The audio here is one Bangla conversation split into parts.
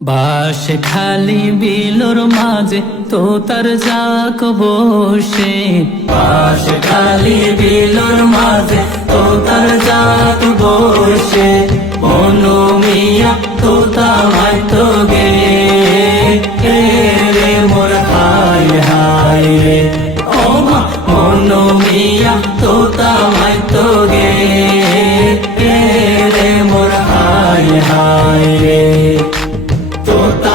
বাস খালি বিলোর মাঝে, তো তার যাক বসে। বাস খালি বিলোর মাঝে, তো তার যাক বসে। অনুমিয়া মিয়া তো তামায় তো গে।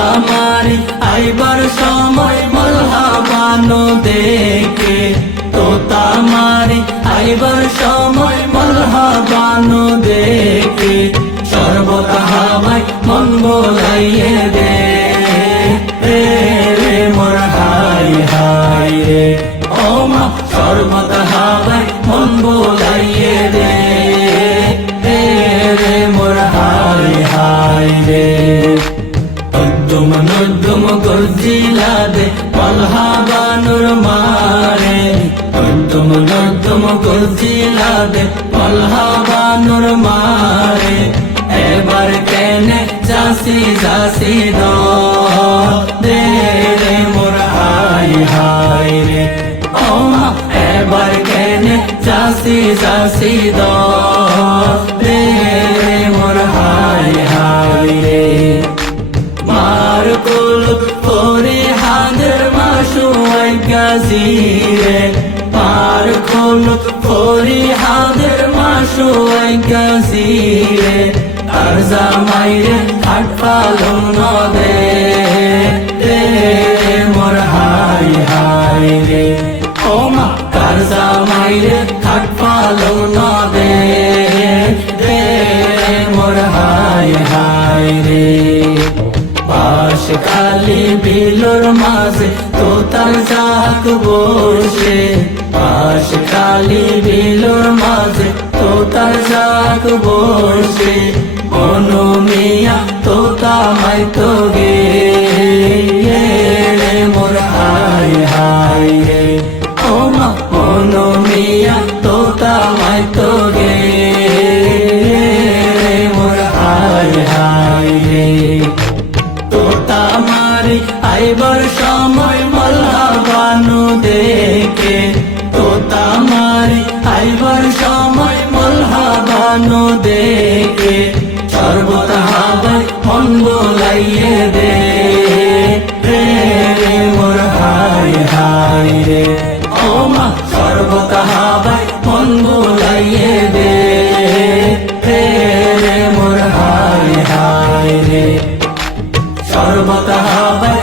তোতা মারি আইবার সময় মলহাবানো দেখে তোতা মারি আইবার সময় মলহাবানো দেখে সর্বতা হাওয়ায় মন বোলাইয়ে নদ্দুম গর্জিলা দে পলহা বানুর মারে নদ্দুম নদ্দুম গর্জিলা দে পলহা মারে এবার কেনে যাসি যাসি দ রে মোর হাই হাই রে। ও এবার কেনে যাসি যাসি দে কুল পরে হাদের মাসু গাজিরে তার জামাইরে খাট পালো নদে। মোর হাই হাই রে। ও মা, তার জামাইরে খাট পালো নদে। মোর হাই হাই রে। পাশ কালি বিলোর মাঝে, তো তার যাক বসে। পাশ কালি বিলোর মাঝে, তো তার যাক বসে। মনো মিয়া তো মাই তো গে। আইবার সময় মল্লা বানু দেখে তোতা মারি আইবার সময় মল্লা বানু দেখে সর্বতা হাবাই মন বোলাইয়ে দে। রে রে মোর হাই হাই রে। ও মা সর্বতা হাবাই মন বোলাইয়ে দে। রে রে মোর হাই হাই রে। সর্বতা হাবাই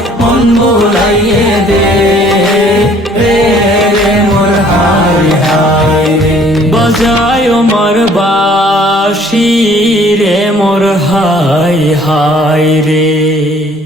বোলাইয়ে দে। রে হাই হাই রে বজায় মোর বাসি রে মোর হাই হাই রে।